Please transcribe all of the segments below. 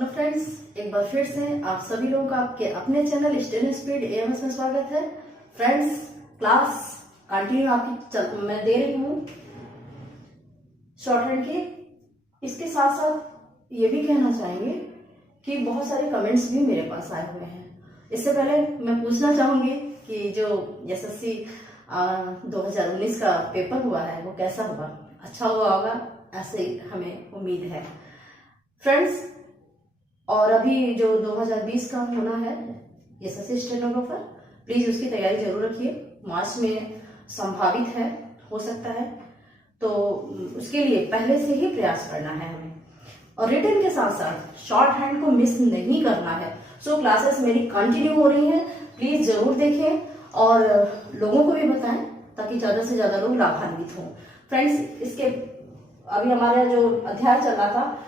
Hello friends, एक बार फिर से आप सभी लोगों का आपके अपने चैनल स्टडी स्पीड एएमएस में स्वागत है। फ्रेंड्स, क्लास कंटिन्यू आपकी मैं दे रही हूँ शॉर्ट हैंड की। इसके साथ साथ ये भी कहना चाहेंगे कि बहुत सारे कमेंट्स भी मेरे पास आए हुए हैं। इससे पहले मैं पूछना चाहूंगी कि जो एसएससी 2019 का पेपर हुआ है वो कैसा हुआ? अच्छा हुआ होगा, ऐसे हमें उम्मीद है फ्रेंड्स। और अभी जो 2020 का होना है एसएससी स्टेनोग्राफर, प्लीज उसकी तैयारी जरूर रखिए। मार्च में संभावित है, हो सकता है, तो उसके लिए पहले से ही प्रयास करना है हमें। और रिटन के साथ साथ शॉर्ट हैंड को मिस नहीं करना है। सो क्लासेस मेरी कंटिन्यू हो रही हैं, प्लीज जरूर देखें और लोगों को भी बताएं ताकि ज्यादा से ज्यादा लोग लाभान्वित हों। फ्रेंड्स, इसके अभी हमारा जो अध्याय चल रहा था,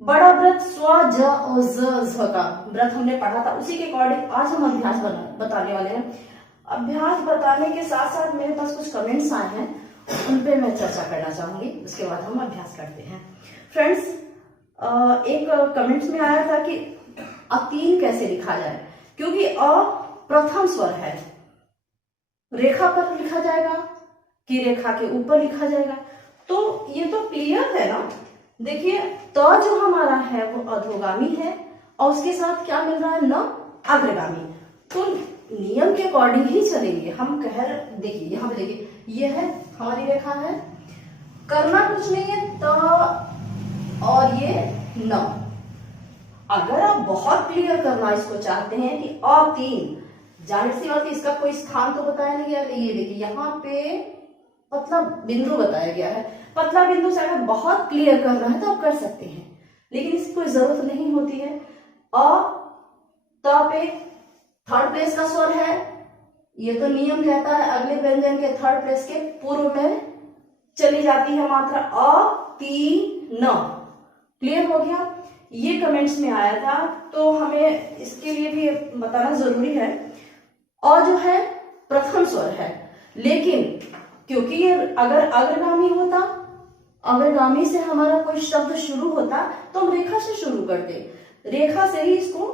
बड़ा व्रत स्व ज और ज का व्रत हमने पढ़ा था, उसी के अकॉर्डिंग आज हम अभ्यास बताने वाले हैं। अभ्यास बताने के साथ साथ मेरे पास कुछ कमेंट्स आए हैं, उन पे मैं चर्चा करना चाहूंगी, उसके बाद हम अभ्यास करते हैं। फ्रेंड्स, एक कमेंट्स में आया था कि अतीन कैसे लिखा जाए, क्योंकि अ प्रथम स्वर है। रेखा पर लिखा जाएगा कि रेखा के ऊपर लिखा जाएगा? तो ये तो क्लियर है ना। देखिए, त जो हमारा है वो अधोगामी है और उसके साथ क्या मिल रहा है? न अग्रगामी। तो नियम के अकॉर्डिंग ही चलेंगे हम। देखिए यहाँ पे देखिए, ये है हमारी रेखा है, करना कुछ नहीं है, त और ये न। अगर आप बहुत क्लियर करना इसको चाहते हैं कि अतीन, जाहिर सी बात है इसका कोई स्थान तो बताया नहीं गया। ये देखिए यहाँ पे पतला बिंदु बताया गया है। पतला बिंदु से अगर बहुत क्लियर करना है तो आप कर सकते हैं, लेकिन इसकी कोई जरूरत नहीं होती है। त पे थर्ड प्लेस का स्वर है, ये तो नियम कहता है अगले व्यंजन के थर्ड प्लेस के पूर्व में चली जाती है मात्रा। अ ती न। क्लियर हो गया? ये कमेंट्स में आया था, तो हमें इसके लिए भी बताना जरूरी है। अ जो है प्रथम स्वर है, लेकिन क्योंकि ये अगर अग्रगामी होता, अग्रगामी से हमारा कोई शब्द शुरू होता तो हम रेखा से शुरू करते, रेखा से ही इसको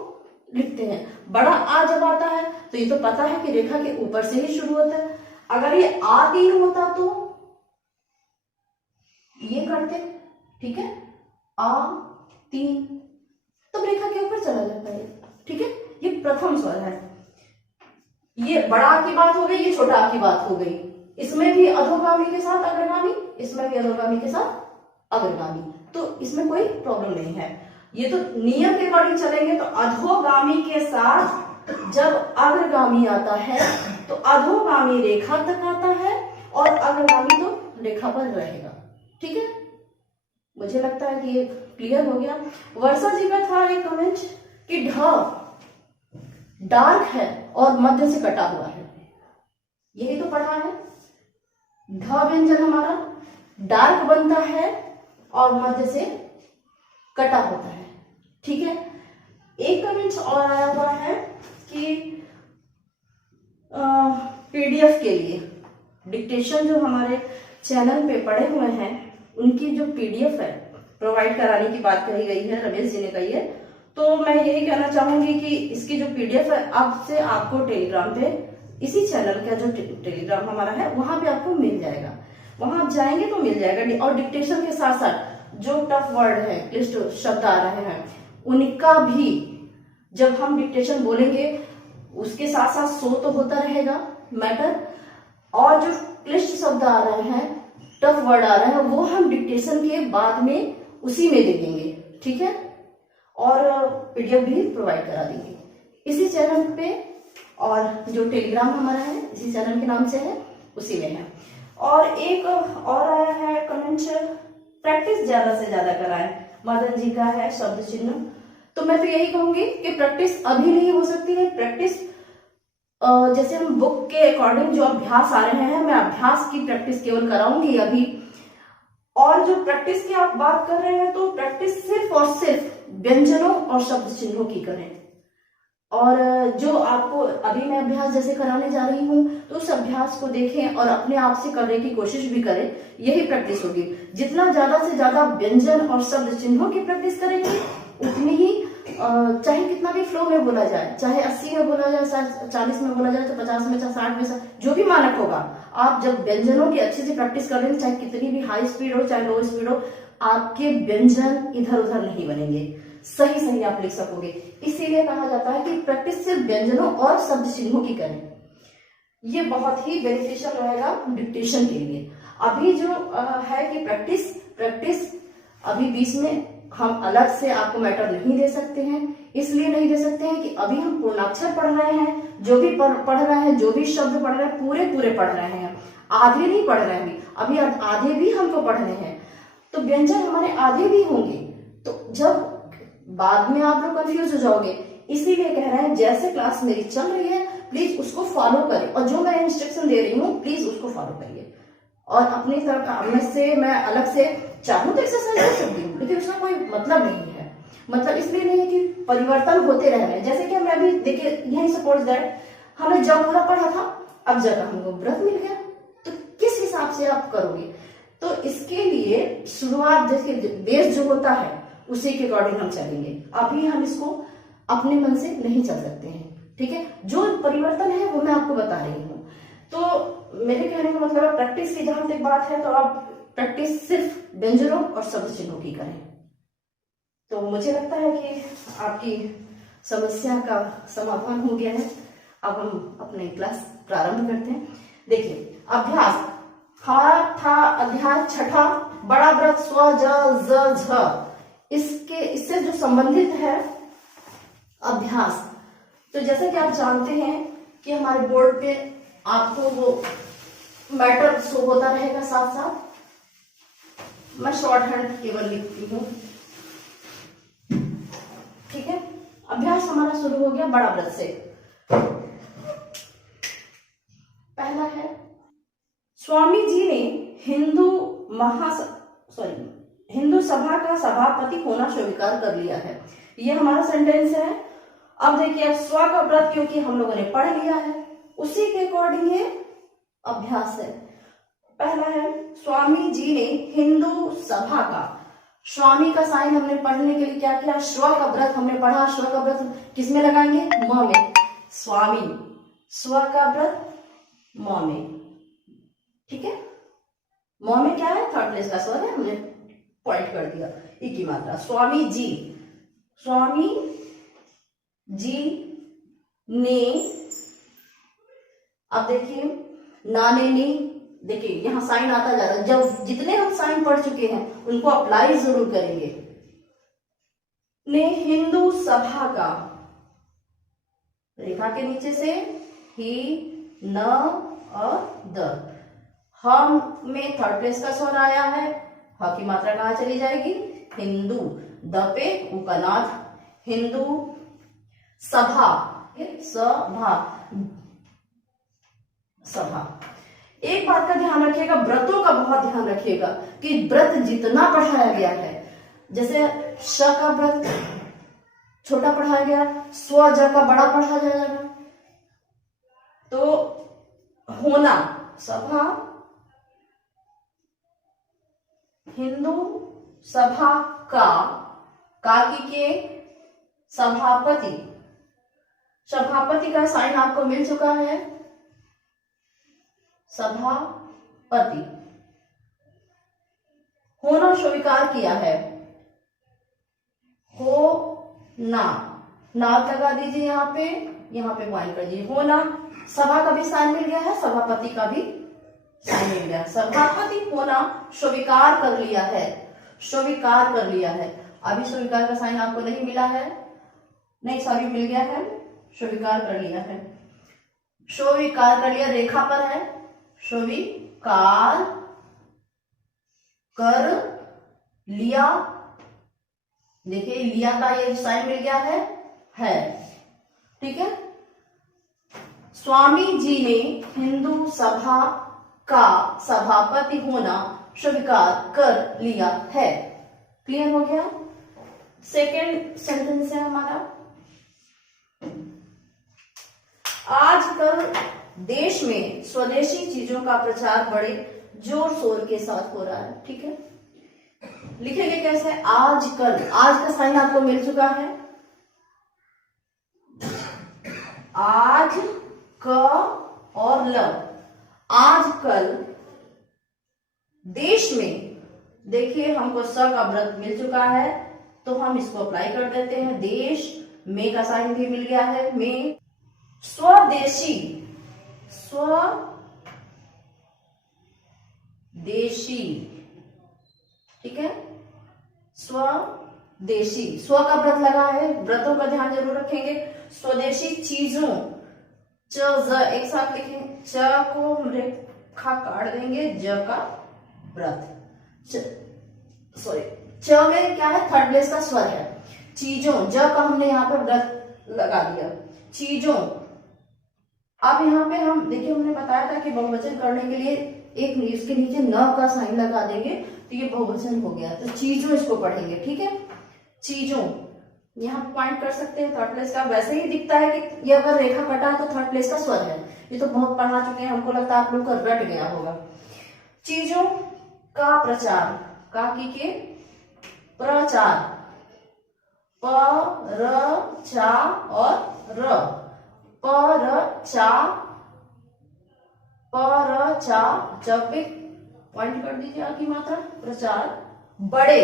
लिखते हैं। बड़ा आ जब आता है तो ये तो पता है कि रेखा के ऊपर से ही शुरू होता है। अगर ये आ तीन होता तो ये करते, ठीक है, आ तीन, तो रेखा के ऊपर चला जाता है, ठीक है। ये प्रथम स्वर है। ये बड़ा आ की बात हो गई, ये छोटा आ की बात हो गई। इसमें भी अधोगामी के साथ अग्रगामी, इसमें भी अधोगामी के साथ अग्रगामी, तो इसमें कोई प्रॉब्लम नहीं है। ये तो नियम के अकॉर्डिंग चलेंगे। तो अधोगामी के साथ जब अग्रगामी आता है तो अधोगामी रेखा तक आता है और अग्रगामी तो रेखा पर रहेगा, ठीक है। मुझे लगता है कि ये क्लियर हो गया। वर्षा जी का था एक कमेंट कि ढ डार्क है और मध्य से कटा हुआ है, यही तो पढ़ा है। ढ व्यंजन हमारा डार्क बनता है और मध्य से कटा होता है, ठीक है। एक कमेंट और आया हुआ है कि पीडीएफ के लिए डिक्टेशन जो हमारे चैनल पे पड़े हुए हैं उनकी जो पीडीएफ है प्रोवाइड कराने की बात कही गई है, रमेश जी ने कही है। तो मैं यही कहना चाहूंगी कि इसकी जो पीडीएफ है अब से आपको टेलीग्राम पे, इसी चैनल का जो टेलीग्राम हमारा है वहां पे आपको मिल जाएगा। वहां आप जाएंगे तो मिल जाएगा। और डिक्टेशन के साथ साथ जो टफ वर्ड है, क्लिष्ट शब्द आ रहे हैं, उनका भी जब हम डिक्टेशन बोलेंगे उसके साथ साथ शो तो होता रहेगा मैटर, और जो क्लिष्ट शब्द आ रहे हैं, टफ वर्ड आ रहे हैं, वो हम डिक्टेशन के बाद में उसी में दे देंगे, ठीक है। और पीडीएफ भी प्रोवाइड करा देंगे इसी चैनल पे, और जो टेलीग्राम हमारा है इसी चैनल के नाम से है, उसी में है। और एक और आया है कमेंट, प्रैक्टिस ज्यादा से ज्यादा कराएं, मदन जी का है शब्द चिन्ह। तो मैं तो यही कहूंगी कि प्रैक्टिस अभी नहीं हो सकती है। प्रैक्टिस जैसे हम बुक के अकॉर्डिंग जो अभ्यास आ रहे हैं, मैं अभ्यास की प्रैक्टिस केवल कराऊंगी अभी। और जो प्रैक्टिस की आप बात कर रहे हैं, तो प्रैक्टिस सिर्फ और सिर्फ व्यंजनों और शब्द चिन्हों की करें। और जो आपको अभी मैं अभ्यास जैसे कराने जा रही हूँ, तो उस अभ्यास को देखें और अपने आप से करने की कोशिश भी करें, यही प्रैक्टिस होगी। जितना ज्यादा से ज्यादा व्यंजन और शब्द चिन्हों की प्रैक्टिस करेंगे उतनी ही चाहे कितना भी फ्लो में बोला जाए, चाहे 80 में बोला जाए, चाहे 40 में बोला जाए, चाहे 50 में, चाहे 60 में, जो भी मानक होगा, आप जब व्यंजनों की अच्छे से प्रैक्टिस कर रहे हैं, चाहे कितनी भी हाई स्पीड हो चाहे लो स्पीड हो, आपके व्यंजन इधर उधर नहीं बनेंगे, सही सही आप लिख सकोगे। इसीलिए कहा जाता है कि प्रैक्टिस सिर्फ व्यंजनों और शब्द चिन्हों की करें। ये बहुत ही बेनिफिशियल रहेगा डिक्टेशन के लिए। अभी जो है कि प्रैक्टिस अभी बीच में हम अलग से आपको मैटर नहीं दे सकते हैं। इसलिए नहीं दे सकते हैं कि अभी हम पूर्णाक्षर पढ़ रहे हैं, जो भी पढ़ रहे हैं, जो भी शब्द पढ़ रहे हैं, पूरे पढ़ रहे हैं, आधे नहीं पढ़ रहे हैं, अभी आधे भी हमको पढ़ रहे हैं, तो व्यंजन हमारे आधे भी होंगे, तो जब बाद में आप लोग कंफ्यूज हो जाओगे। इसीलिए कह रहे हैं जैसे क्लास मेरी चल रही है प्लीज उसको फॉलो करें, और जो मैं इंस्ट्रक्शन दे रही हूँ प्लीज उसको फॉलो करिए। और अपनी तरफ में से मैं अलग से चाहूँ तो एक्सरसाइज कर सकती हूँ, लेकिन उसका कोई मतलब नहीं है। मतलब इसलिए नहीं है कि परिवर्तन होते रह रहे हैं। जैसे कि मैं भी देखिए यही सपोज दैट हमने जब पूरा पढ़ा था, अब जगह हमको व्रत मिल गया, तो किस हिसाब से आप करोगे? तो इसके लिए शुरुआत जैसे बेस जो होता है उसी के अकॉर्डिंग हम चलेंगे। अभी हम इसको अपने मन से नहीं चल सकते हैं, ठीक है। जो परिवर्तन है वो मैं आपको बता रही हूँ। तो मेरे कहने का मतलब है प्रैक्टिस की जहां तक बात है तो आप प्रैक्टिस सिर्फ व्यंजनों और शब्द चिन्हों की करें। तो मुझे लगता है कि आपकी समस्या का समाधान हो गया है। अब हम अपनी क्लास प्रारंभ करते हैं। देखिए अभ्यास हमारा था अध्याय 6 बड़ा व्रत स्व ज ज झ, इससे जो संबंधित है अभ्यास। तो जैसे कि आप जानते हैं कि हमारे बोर्ड पे आपको वो मैटर शो होता रहेगा साथ साथ, मैं शॉर्ट हैंड केवल लिखती हूँ, ठीक है। अभ्यास हमारा शुरू हो गया बड़ा व्रत से। पहला है स्वामी जी ने हिंदू सभा का सभापति होना स्वीकार कर लिया है। ये हमारा सेंटेंस है। अब देखिए अब स्व का व्रत क्योंकि हम लोगों ने पढ़ लिया है उसी के अकॉर्डिंग ये अभ्यास है। पहला है स्वामी जी ने हिंदू सभा का, स्वामी का साइन हमने पढ़ने के लिए क्या किया, स्व का व्रत हमने पढ़ा। स्व का व्रत किसमें लगाएंगे, म में, स्वामी, स्व का व्रत म में, ठीक है। म में क्या है, थर्ड प्लेस का स्वर है, हमने पॉइंट कर दिया, एक ही मात्रा। स्वामी जी, स्वामी जी ने, अब देखिए नाने ने, देखिए यहां साइन आता जा रहा है। जब जितने हम साइन पढ़ चुके हैं उनको अप्लाई जरूर करेंगे। ने हिंदू सभा का, रेखा के नीचे से ही, न और द, हम में थर्ड प्लेस का स्वर आया है, ह की मात्रा कहां चली जाएगी, हिंदू, द पे उपनाथ, हिंदू सभा, सभा, सभा। एक बात का ध्यान रखिएगा, व्रतों का बहुत ध्यान रखिएगा कि व्रत जितना पढ़ाया गया है, जैसे श का व्रत छोटा पढ़ाया गया, स्व ज का बड़ा पढ़ा जाएगा, तो होना सभा, हिंदू सभा का, काकी के सभापति, सभापति का साइन आपको मिल चुका है, सभापति, होना स्वीकार किया है, हो ना, ना लगा दीजिए यहाँ पे पॉइंट कर दीजिए, होना, सभा का भी साइन मिल गया है, सभापति का भी साइन मिल गया, सभापति होना स्वीकार कर लिया है, स्वीकार कर लिया है। अभी स्वीकार का साइन आपको नहीं मिला है, नहीं सॉरी मिल गया है, स्वीकार कर लिया है, स्वीकार कर लिया, रेखा पर है, स्वीकार कर लिया, देखिए लिया का ये साइन मिल गया है, ठीक है। स्वामी जी ने हिंदू सभा का सभापति होना स्वीकार कर लिया है। क्लियर हो गया। सेकेंड सेंटेंस है हमारा, आजकल देश में स्वदेशी चीजों का प्रचार बड़े जोर शोर के साथ हो रहा है, ठीक है। लिखेंगे कैसे? आजकल, आज का साइन आपको मिल चुका है, आज क और ल। आजकल देश में, देखिए हमको स का व्रत मिल चुका है तो हम इसको अप्लाई कर देते हैं। देश में का साइन भी मिल गया है, में। स्वदेशी, स्वदेशी, ठीक है, स्वदेशी। स्व का व्रत लगा है, व्रतों का ध्यान जरूर रखेंगे। स्वदेशी चीजों, च ज एक साथ लिखेंगे, च को हम रेखा काट देंगे, ज का व्रत, सॉरी च में क्या है? थर्ड प्लेस का स्वर है। चीजों, ज का हमने यहाँ पर व्रत लगा दिया, चीजों। अब यहाँ पे हम देखिए, हमने बताया था कि बहुवचन करने के लिए एक इसके नीचे न का साइन लगा देंगे तो ये बहुवचन हो गया। तो चीजों इसको पढ़ेंगे, ठीक है, चीजों। यहाँ पॉइंट कर सकते हैं थर्ड प्लेस का। वैसे ही दिखता है कि ये अगर रेखा कटा तो थर्ड प्लेस का स्वर है। ये तो बहुत पढ़ा चुके हैं, हमको लगता है आप लोग का रट गया होगा। चीजों का प्रचार, का के प्रचार, प र चा और र, पर चा, जब पे पॉइंट कर दीजिए की मात्रा, प्रचार। बड़े,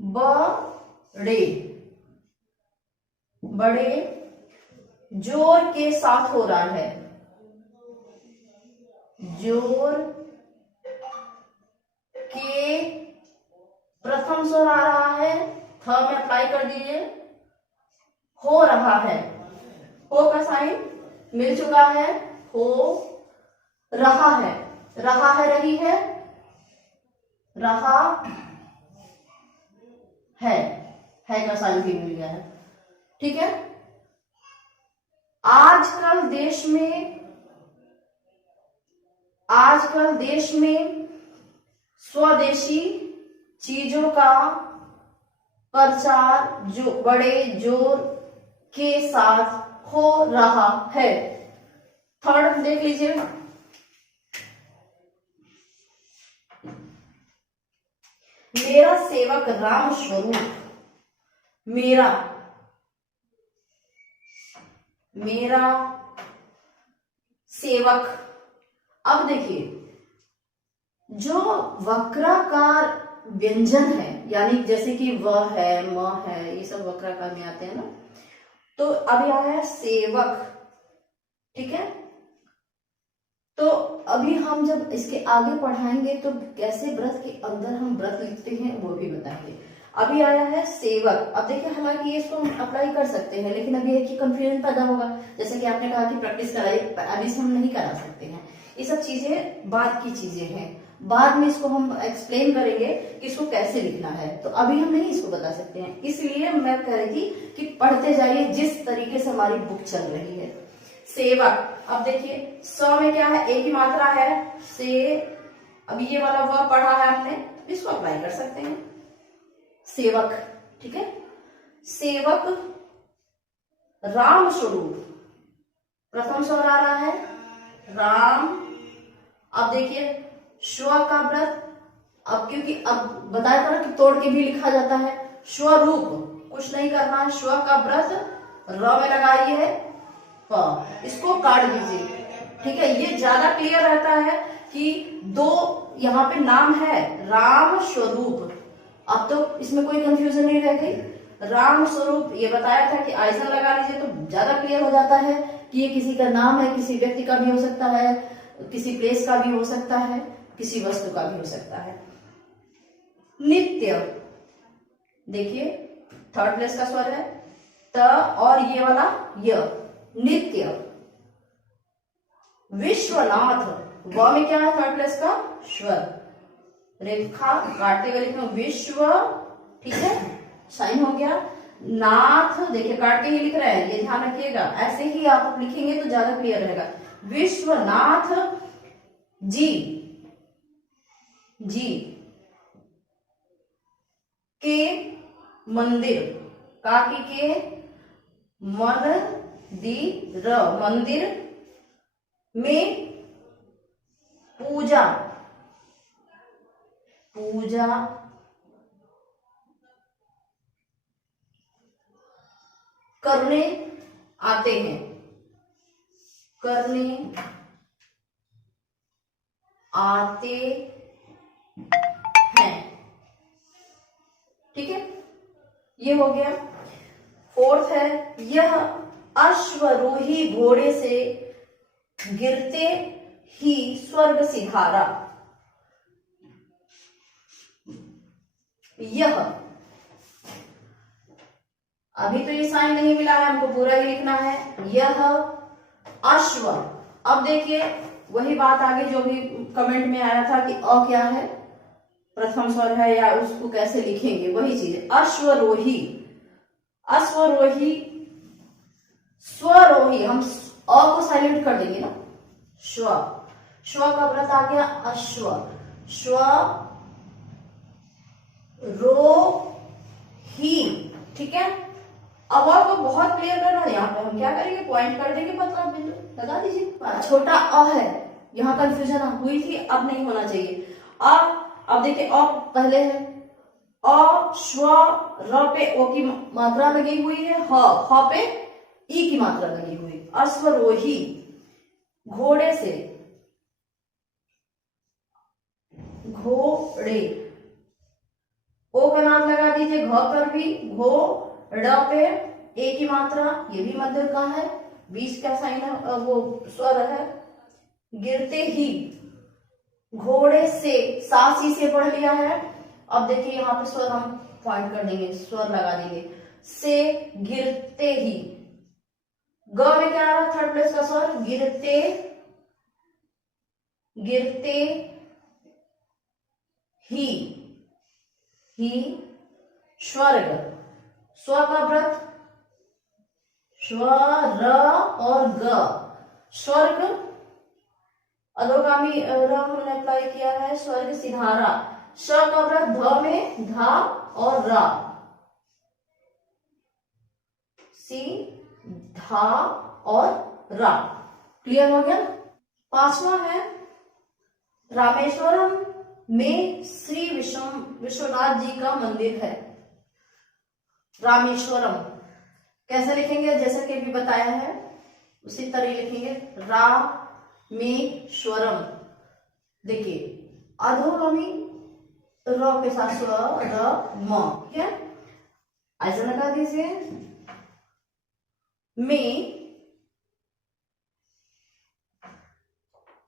बड़े, बड़े जोर के साथ हो रहा है, जोर के प्रथम स्वर आ रहा है, थ में अप्लाई कर दीजिए, हो रहा है, हो का साइन मिल चुका है, हो रहा है, रहा है, रही है, रहा है का साइन भी मिल गया है, ठीक है। आजकल देश में स्वदेशी चीजों का प्रचार जो बड़े जोर के साथ हो रहा है। थर्ड देख लीजिए, मेरा सेवक राम स्वरूप, मेरा सेवक। अब देखिए, जो वक्राकार व्यंजन है, यानी जैसे कि व है, म है, ये सब वक्राकार में आते हैं ना, तो अभी आया है सेवक, ठीक है। तो अभी हम जब इसके आगे पढ़ाएंगे तो कैसे व्रत के अंदर हम व्रत लिखते हैं वो भी बताएंगे। अभी आया है सेवक। अब देखिए, हालांकि ये इसको हम अप्लाई कर सकते हैं, लेकिन अभी एक ही कंफ्यूजन पैदा होगा। जैसे कि आपने कहा कि प्रैक्टिस कराइए, अभी से हम नहीं करा सकते हैं। ये सब चीजें बाद की चीजें हैं, बाद में इसको हम एक्सप्लेन करेंगे कि इसको कैसे लिखना है। तो अभी हम नहीं इसको बता सकते हैं, इसलिए मैं कह रही थी कि पढ़ते जाइए जिस तरीके से हमारी बुक चल रही है। सेवक, अब देखिए स में क्या है? एक ही मात्रा है, से। अभी ये वाला व पढ़ा है हमने, इसको अप्लाई कर सकते हैं, सेवक, ठीक है। सेवक राम स्वरूप, प्रथम स्वर आ रहा है, राम। अब देखिए स्व का व्रत, अब क्योंकि अब बताया था ना कि तोड़ के भी लिखा जाता है। स्वरूप, कुछ नहीं करना है, स्व का व्रत र में लगाइए है, इसको काट दीजिए, ठीक है। ये ज्यादा क्लियर रहता है कि दो यहाँ पे नाम है, राम स्वरूप। अब तो इसमें कोई कंफ्यूजन नहीं रह गई। राम स्वरूप ये बताया था कि आइसन लगा लीजिए तो ज्यादा क्लियर हो जाता है कि ये किसी का नाम है, किसी व्यक्ति का भी हो सकता है, किसी प्लेस का भी हो सकता है, किसी वस्तु का भी हो सकता है। नित्य, देखिए थर्ड प्लेस का स्वर है त और ये वाला य, नित्य। विश्वनाथ, व में क्या है? थर्ड प्लेस का स्वर, रेखा काटते हुए लिखना विश्व, ठीक है, साइन हो गया। नाथ, देखिए काट के ही लिख रहे हैं, ये ध्यान रखिएगा, ऐसे ही आप लिखेंगे तो ज्यादा क्लियर रहेगा। विश्वनाथ जी, जी के मंदिर, काकी के मंदिर, मंदिर में पूजा, पूजा करने आते हैं, करने आते हैं। ठीक है, ये हो गया। फोर्थ है, यह अश्वरोही घोड़े से गिरते ही स्वर्ग सिधारा। यह, अभी तो ये साइन नहीं मिला है, हमको पूरा ही लिखना है। यह अश्व, अब देखिए वही बात आगे जो भी कमेंट में आया था कि अ क्या है, प्रथम स्वर है या उसको कैसे लिखेंगे, वही चीज। अश्वरोही, अश्वरोही, स्वरोही, हम अ को साइलेंट कर देंगे ना, श्व, श्व का व्रत आ गया अश्व, श्व रो ही। ठीक है, अब आपको बहुत क्लियर करना है। यहाँ पे हम क्या करेंगे, पॉइंट कर देंगे, मतलब बिंदु लगा दीजिए। छोटा अ है, यहाँ कंफ्यूजन हुई थी, अब नहीं होना चाहिए। अब देखिए अ पहले है, अ श्व र पे ओ की मात्रा लगी हुई है, ह पे ई की मात्रा लगी हुई। अश्वरोही, घोड़े से, घोड़े, ओ का नाम लगा दीजिए, घ पर भी, घो ड़ पे ए की मात्रा, ये भी मध्य का है, बीच का साइन है, वो स्वर है। गिरते ही, घोड़े से, सासी से पढ़ लिया है। अब देखिए यहाँ पे स्वर हम पॉइंट कर देंगे, स्वर लगा देंगे, से गिरते ही। ग में क्या आ रहा है, थर्ड प्लेस का स्वर, गिरते, गिरते ही, स्वर्ग, स्व का व्रत, स्व र और ग, स्वर्ग, अधोगामी र हमने अप्लाई किया है, स्वर्ग सिधारा। श का व्रत, ध में धा और रा, सी धा और रा। क्लियर हो गया। पांचवा है, रामेश्वरम में श्री विश्वनाथ जी का मंदिर है। रामेश्वरम कैसे लिखेंगे, जैसे कि भी बताया है उसी तरह लिखेंगे, रामेश्वरम। देखिए अधोगामी र के साथ स्वर र म, ठीक है, ऐसा लगा दीजिए। में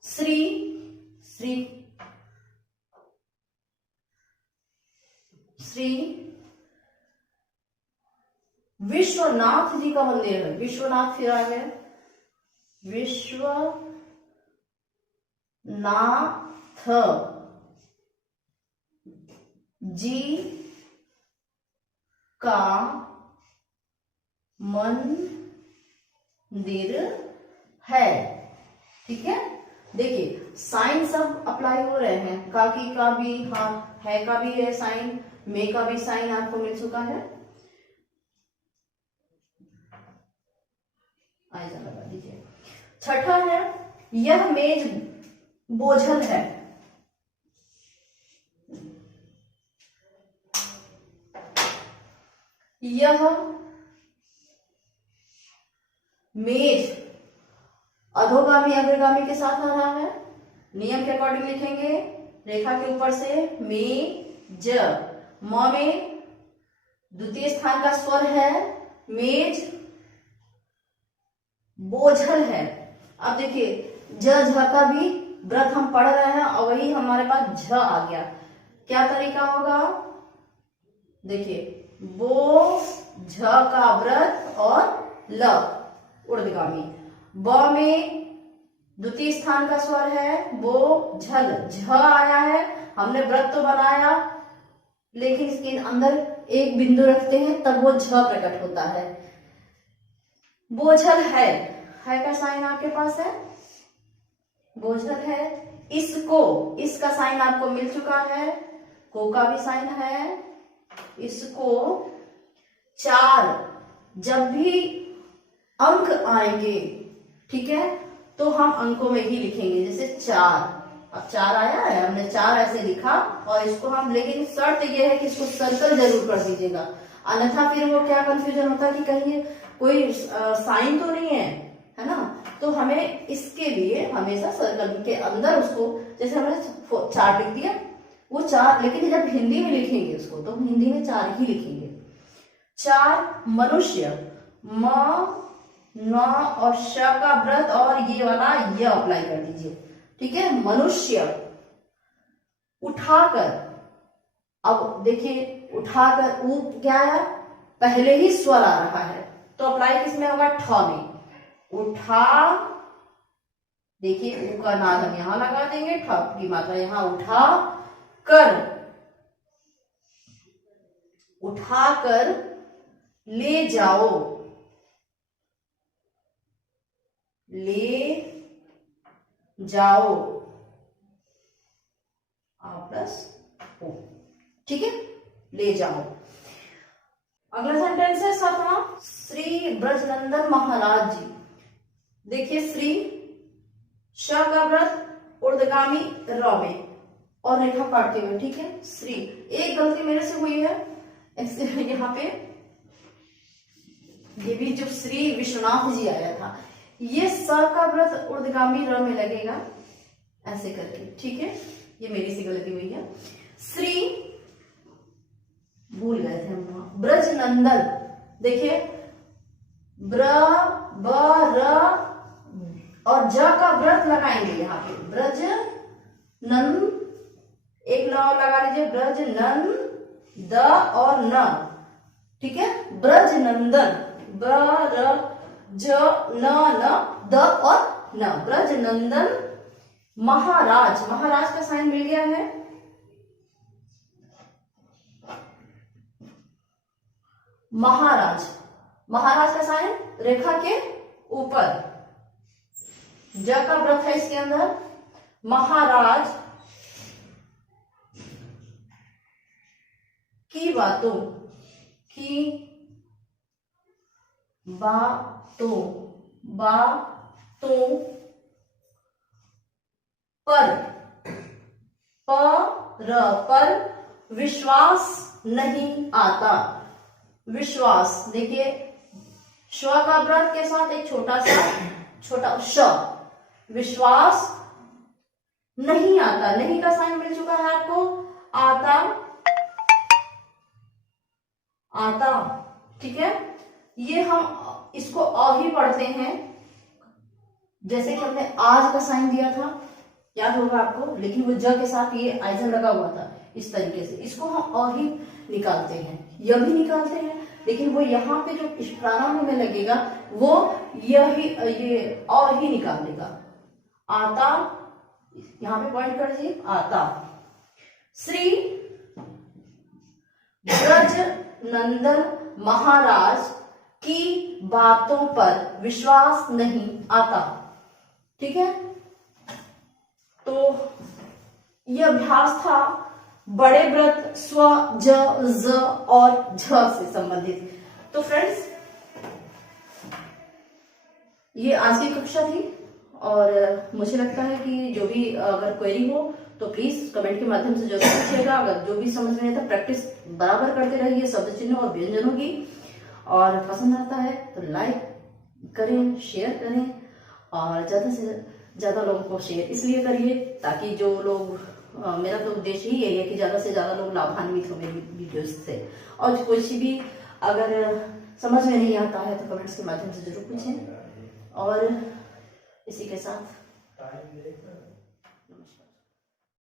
श्री, श्री श्री विश्वनाथ जी का मंदिर है। विश्वनाथ फिर आ गया, विश्वनाथ जी का मंदिर है। ठीक है, देखिए साइन सब अप्लाई हो रहे हैं, काकी का भी, हाँ है का भी है साइन, मे का भी साइन आपको मिल चुका है। ऐसा लगा दीजिए। छठा है, यह मेज बोझल है। यह मेज अधोगामी अग्रगामी के साथ आ रहा है, नियम के अकॉर्डिंग लिखेंगे, रेखा के ऊपर से मेज, म में द्वितीय स्थान का स्वर है, मेज बोझल है। अब देखिए ज झ का भी व्रत हम पढ़ रहे हैं और वही हमारे पास झ आ गया। क्या तरीका होगा, देखिए बो झ का व्रत और ल ऊर्ध्वगामी, ब में द्वितीय स्थान का स्वर है, बो झल, झ आया है, हमने व्रत तो बनाया लेकिन इसके अंदर एक बिंदु रखते हैं तब वो झ प्रकट होता है। बोझल है का साइन आपके पास है, बोझल है। इसको, इसका साइन आपको मिल चुका है, को का भी साइन है। इसको चार, जब भी अंक आएंगे, ठीक है, तो हम अंकों में ही लिखेंगे, जैसे चार, अब 4 आया है, हमने 4 ऐसे लिखा और इसको हम, लेकिन शर्त ये है कि इसको सर्कल जरूर कर दीजिएगा, अन्यथा फिर वो क्या कंफ्यूजन होता है कि कहीं कोई साइन तो नहीं है ना। तो हमें इसके लिए हमेशा सर्कल के अंदर उसको, जैसे हमने 4 लिख दिया, वो 4, लेकिन जब हिंदी में लिखेंगे उसको तो हम हिंदी में 4 ही लिखेंगे। 4 मनुष्य, म न और श का व्रत और ये वाला य अप्लाई कर दीजिए, ठीक है। मनुष्य, उठाकर, अब देखिए उठाकर, ऊ क्या है, पहले ही स्वर आ रहा है तो अप्लाई किसमें होगा, ठ में। उठा, देखिए ऊ का नाद हम यहां लगा देंगे, ठ की मात्रा यहां, उठा कर, उठाकर ले जाओ, ले जाओ, आ प्लस ओ, ठीक है, ले जाओ। अगला सेंटेंस है 7वां, श्री ब्रजनंदन महाराज जी। देखिए श्री, श का व्रत ऊर्ध्वगामी र में और रेखा काटते हुए, ठीक है। श्री, एक गलती मेरे से हुई है यहाँ पे, ये भी जो श्री विश्वनाथ जी आया था, ये स का व्रत ऊर्ध्वगामी र में लगेगा ऐसे करके, ठीक है। ये मेरी से गलती हुई है। श्री, भूल गए थे हम वहां, ब्रजनंदन, देखिए ब्र ब र और ज का व्रत लगाएंगे यहाँ पे, ब्रज नन, एक न लगा लीजिए, ब्रज नन द और न, ठीक है। ब्रज नंदन, ब ज न द और न, ब्रज नंदन महाराज, महाराज का साइन मिल गया है। महाराज, महाराज का साइन रेखा के ऊपर, ज का व्रत है इसके अंदर। महाराज की बातों, की बातों, बातों पर विश्वास नहीं आता। विश्वास, देखिए श्व का व्रत के साथ एक छोटा श, विश्वास नहीं आता, नहीं का साइन मिल चुका है आपको, आता, आता, ठीक है। ये हम इसको अ ही पढ़ते हैं, जैसे कि हमने आज का साइन दिया था, याद होगा आपको, लेकिन वो ज के साथ ये आइजन लगा हुआ था, इस तरीके से इसको हम अ ही निकालते हैं, य भी निकालते हैं, लेकिन वो यहाँ पे जो प्रारंभ में लगेगा वो यही, ये अ ही निकाल देगा। आता, यहाँ पे पॉइंट कर दीजिए, आता। श्री ब्रज नंदन महाराज की बातों पर विश्वास नहीं आता, ठीक है। तो यह अभ्यास था बड़े व्रत स्व, ज, ज और झ से संबंधित। तो फ्रेंड्स, ये आज की कक्षा थी और मुझे लगता है कि जो भी अगर क्वेरी हो तो प्लीज कमेंट के माध्यम से जरूर पूछिएगा। अगर जो भी समझ में आता, प्रैक्टिस बराबर करते रहिए शब्द चिन्हों और व्यंजनों की, और पसंद आता है तो लाइक करें, शेयर करें और ज्यादा से ज्यादा लोगों को शेयर इसलिए करिए ताकि जो लोग, मेरा तो उद्देश्य ही यही है कि ज्यादा से ज्यादा लोग लाभान्वित हो मेरी वीडियोस से। और कुछ भी अगर समझ में नहीं आता है तो कमेंट्स के माध्यम से जरूर पूछें। और इसी के साथ